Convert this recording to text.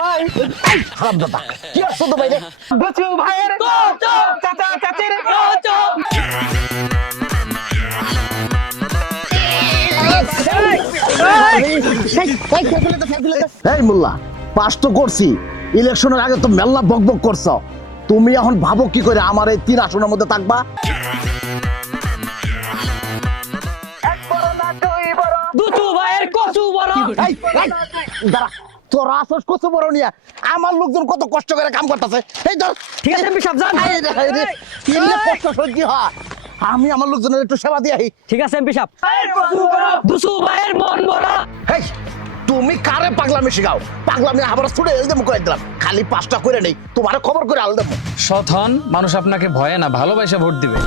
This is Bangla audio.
ভাই হারামজাদা কি আর শুধু ভাই রে দুচু ভাইয়ের চাচা চাচির এই মোল্লা পাস তো করছি ইলেকশনের আগে তো মেল্লা বকবক করছো তুমি এখন ভাবো কি করে আমার এই 3 আসনের মধ্যে থাকবা দুচু ভাইয়ের কচু বড় এই দাঁড়া তোরা আসস কত বড় নিয়া আমার লোকজন কত কষ্ট করে কাম করতেছে এই ধর ঠিক আছে এমপি সাহেব যান তিনলে কষ্ট সহ্য হয় আমি আমার লোকজনের একটু সেবা দিয়ে আহি ঠিক আছে এমপি সাহেব দুচু ভাইয়ের মন বড় হেই তুমি কারে পাগলামি শিখাও পাগলামি আবার ছুড়ে এল দেবো করে দিলাম খালি 5টা করে নেই তোমার খবর করে আল দেবো সৎ হন, মানুষ আপনাকে ভয়ে না ভালোবাসা ভোট দিবে।